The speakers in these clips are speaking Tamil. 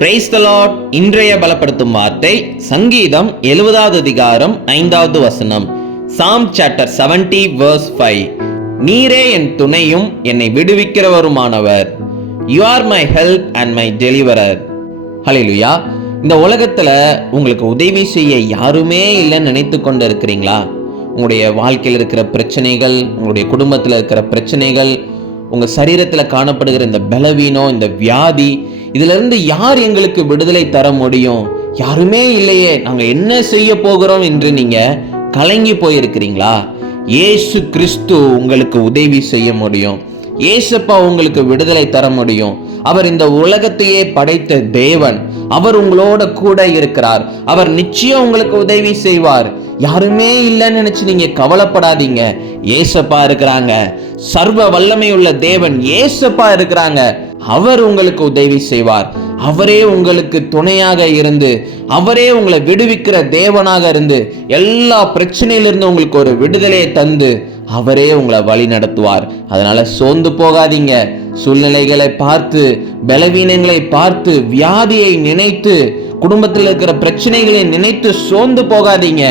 Praise the Lord. இன்றைய பலப்படுத்தும் வார்த்தை சங்கீதம் 70வது அதிகாரம் 5வது வசனம். Psalm chapter 70 verse 5. நீரே என் துணையும் என்னை விடுவிக்கிறவருமானவர். You are my help and my deliverer. ஹல்லேலூயா. இந்த உலகத்துல உங்களுக்கு உதவி செய்ய யாருமே இல்லைன்னு நினைத்து கொண்டு இருக்கிறீங்களா? உங்களுடைய வாழ்க்கையில் இருக்கிற பிரச்சனைகள், உங்களுடைய குடும்பத்தில் இருக்கிற பிரச்சனைகள், உங்க சரீரத்தில் காணப்படுகிற இந்த பலவீனம், இந்த வியாதி, இதுல இருந்து யார் எங்களுக்கு விடுதலை தர முடியும்? யாருமே இல்லையே, நாங்க என்ன செய்ய போகிறோம் என்று நீங்க கலங்கி போயிருக்கிறீங்களா? இயேசு கிறிஸ்து உங்களுக்கு உதவி செய்ய முடியும். இயேசுப்பா உங்களுக்கு விடுதலை தர முடியும். அவர் இந்த உலகத்தையே படைத்த தேவன். அவர் உங்களோட கூட இருக்கிறார். அவர் நிச்சயம் உங்களுக்கு உதவி செய்வார். யாருமே இல்லைன்னு நினைச்சு நீங்க கவலைப்படாதீங்க. ஏசப்பா இருக்கிறாங்க. சர்வ வல்லமை உள்ள தேவன் ஏசப்பா இருக்கிறாங்க. அவர் உங்களுக்கு உதவி செய்வார். அவரே உங்களுக்கு துணையாக இருந்து, அவரே உங்களை விடுவிக்கிற தேவனாக இருந்து, எல்லா பிரச்சனையிலிருந்து உங்களுக்கு ஒரு விடுதலையை தந்து அவரே உங்களை வழி நடத்துவார். அதனால சோர்ந்து போகாதீங்க. சூழ்நிலைகளை பார்த்து, பலவீனங்களை பார்த்து, வியாதியை நினைத்து, குடும்பத்தில் இருக்கிற பிரச்சனைகளை நினைத்து சோர்ந்து போகாதீங்க.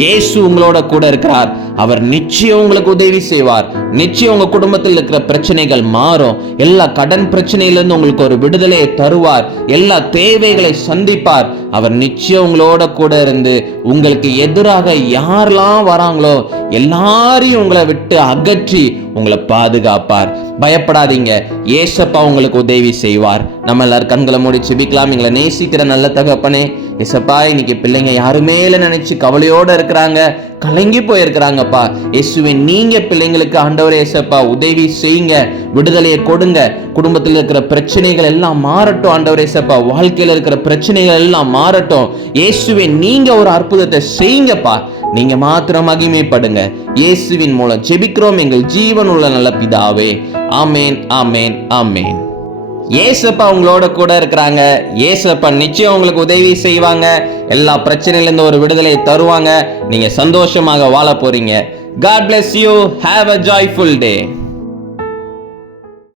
இயேசு உங்களோட கூட இருக்கிறார். அவர் நிச்சயம் உங்களுக்கு உதவி செய்வார். நிச்சயம் உங்க குடும்பத்தில் இருக்கிற பிரச்சனைகள் மாறும். எல்லா கடன் பிரச்சனையிலிருந்து உங்களுக்கு ஒரு விடுதலையை தருவார். எல்லா தேவைகளை சந்திப்பார். அவர் நிச்சயம் உங்களோட கூட இருந்து உங்களுக்கு எதிராக யாரெல்லாம் வராங்களோ எல்லாரையும் உங்களை விட்டு அகற்றி உங்களை பாதுகாப்பார். பயப்படாதீங்க. ஏசப்பா உங்களுக்கு உதவி செய்வார். நம்ம எல்லாரும் கண்களை மூடி ஜெபிக்கலாம். எங்களை நேசிக்கிற நல்ல தகப்பனே, ஏசப்பா, இன்னைக்கு பிள்ளைங்க யாருமே நினைச்சு கவலையோட இருக்கிறாங்க, கலங்கி போயிருக்கிறாங்கப்பா. இயேசுவே, நீங்க பிள்ளைங்களுக்கு ஆண்டவரே ஏசப்பா உதவி செய்யுங்க, விடுதலையை கொடுங்க. குடும்பத்தில் இருக்கிற பிரச்சனைகள் எல்லாம் மாறட்டும் ஆண்டவரே ஏசப்பா. வாழ்க்கையில் இருக்கிற பிரச்சனைகள் எல்லாம் மாறட்டும். இயேசுவே, நீங்க ஒரு அற்புதத்தை செய்யுங்கப்பா. நீங்க மாத்திரம் மகிமைப்படுங்க. இயேசுவின் மூலம் ஜெபிக்கிறோம் எங்கள் ஜீவன் உள்ள நல்ல பிதாவே. ஆமேன், ஆமேன், ஆமேன். ஏசப்பா உங்களோட கூட இருக்கிறாங்க. ஏசப்பா நிச்சயம் உங்களுக்கு உதவி செய்வாங்க. எல்லா பிரச்சனையிலிருந்து ஒரு விடுதலை தருவாங்க. நீங்க சந்தோஷமாக வாழ போறீங்க. God bless you. Have a joyful day.